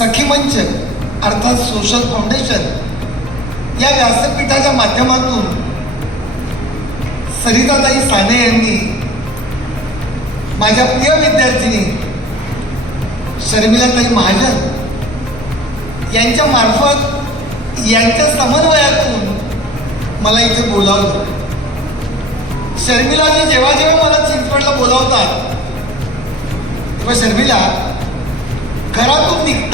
सखी मंच अर्थात social foundation या व्यासपीठाच्या माध्यमातून सरिताताई साने यांनी माझ्या प्रिय विद्यार्थिनी शर्मिलाताई महाजन यांच्या मार्फत यांच्या समन्वयातून मला इथे बोलावलं. शर्मिलाने जेव्हा जेव्हा मला चिंचवडला बोलावतात तेव्हा शर्मिला घरातून निघ.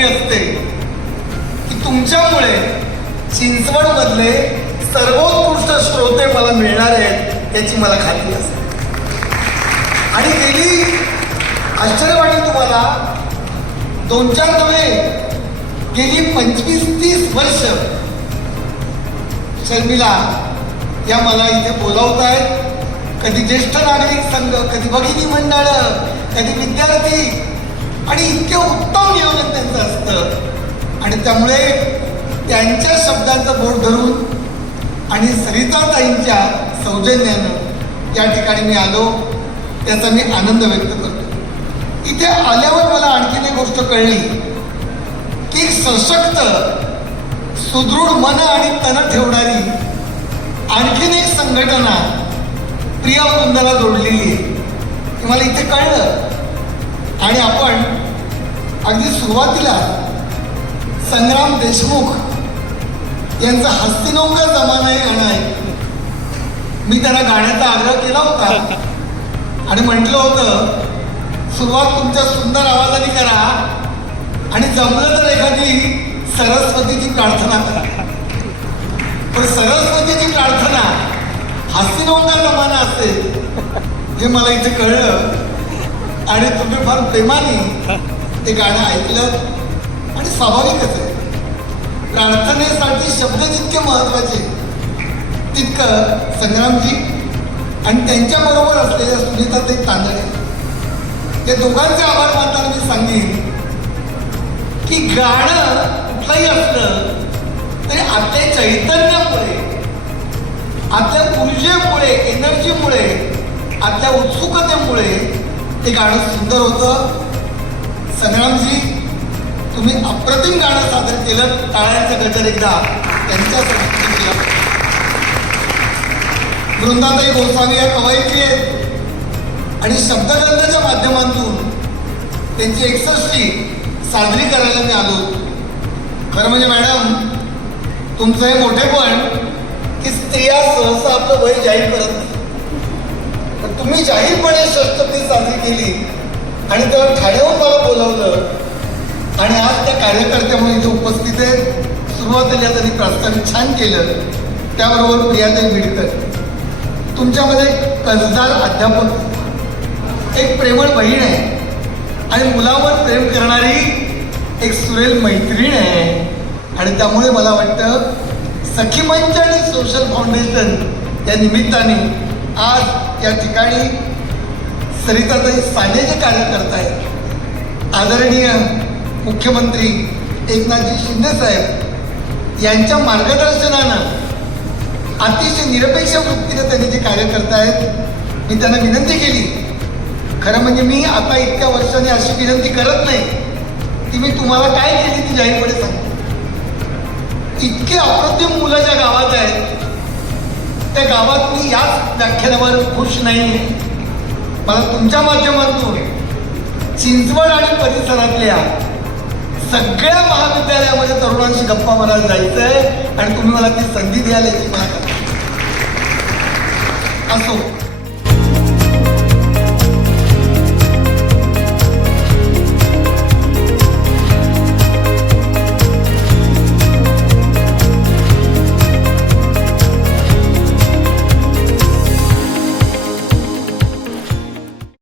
खात्री असते की तुमच्यामुळे चिंचवडमधले सर्वोत्कृष्ट श्रोते मला मिळणार आहेत याची मला खात्री असते. आणि गेली आश्चर्य वाटेल तुम्हाला दोन चार नव्हे गेली पंचवीस तीस वर्ष शर्मिला या मला इथे बोलावत आहेत कधी ज्येष्ठ नागरिक संघ कधी भगिनी मंडळ कधी विद्यार्थी आणि इतके उत्तम नियोजन त्यांचं असतं. आणि त्यामुळे त्यांच्या शब्दांचं बोट धरून आणि सरिताताईंच्या सौजन्यानं या ठिकाणी मी आलो त्याचा मी आनंद व्यक्त करतो. इथे आल्यावर मला आणखीन एक गोष्ट कळली की सशक्त सुदृढ मन आणि तन ठेवणारी आणखीन एक संघटना प्रिया वृंदाला जोडलेली आहे. मला इथे कळलं? आणि आपण अगदी सुरुवातीला संग्राम देशमुख यांचा हस्तिनौका जमाना हे गाणं आहे मी त्यांना गाण्याचा आग्रह केला होता. आणि म्हटलं होतं सुरुवात तुमच्या सुंदर आवाजाने करा आणि जमलं तर एखादी सरस्वतीची प्रार्थना करा. पण सरस्वतीची प्रार्थना हस्तिनौका जमाना असते हे मला इथे कळलं. आणि तुम्ही फार प्रेमाने ते गाणं ऐकलं आणि स्वाभाविकच आहे. प्रार्थनेसाठी शब्द जितके महत्त्वाचे तितकं संग्रामजी आणि त्यांच्याबरोबर असलेल्या सुनीताताई तांदळे. या दोघांचे आभार मानताना मी सांगेन की गाणं कुठलंही असलं तरी आपल्या चैतन्यामुळे आपल्या ऊर्जेमुळे एनर्जीमुळे आपल्या उत्सुकतेमुळे ते गाणं सुंदर होतं. संग्रामजी तुम्ही अप्रतिम गाणं सादर केलं. टाळ्यांचं गटर एकदा त्यांच्या केलं. वृंदाताई गोस्वामी या कवयित्री आहेत. आणि शब्दग्रंथाच्या माध्यमातून त्यांची एकसष्टी साजरी करायला मी आलो. खरं म्हणजे मॅडम तुमचं हे मोठेपण की स्त्रिया सहसा आपलं वय जाहीर करत तुम्ही जाहीरपणे शस्त्रक्रिया साजरी केली. आणि त्या ठाण्याहून मला बोलावलं. आणि आज त्या कार्यकर्त्यामुळे म्हणून इथे उपस्थित आहेत सुरुवातीला त्यांनी प्रास्ताविक छान केलं. त्याबरोबर प्रियाताई मिळतं तुमच्यामध्ये एक अध्यापक एक प्रेमळ बहीण आहे. आणि मुलावर प्रेम करणारी एक सुरेल मैत्रीण आहे. आणि त्यामुळे मला वाटतं सखी मंच आणि सोशल फाउंडेशन या निमित्ताने आज या ठिकाणी सरिताताई साने जे कार्य करत आहेत. आदरणीय मुख्यमंत्री एकनाथजी शिंदे साहेब यांच्या मार्गदर्शनानं अतिशय निरपेक्ष वृत्तीने त्यांनी जे कार्य करतायत मी त्यांना विनंती केली. खरं म्हणजे मी आता इतक्या वर्षाने अशी विनंती करत नाही ती मी तुम्हाला काय केली ती जाहीरपणे सांगतो. इतके अप्रतिम मुलं ज्या गावात आहेत त्या गावात मी याच व्याख्यानावर खुश नाही. मला तुमच्या माध्यमातून चिंचवड आणि परिसरातल्या सगळ्या महाविद्यालयामध्ये तरुणांशी गप्पा मारायला जायचंय आणि तुम्ही मला ती संधी द्यायला याची मला असो.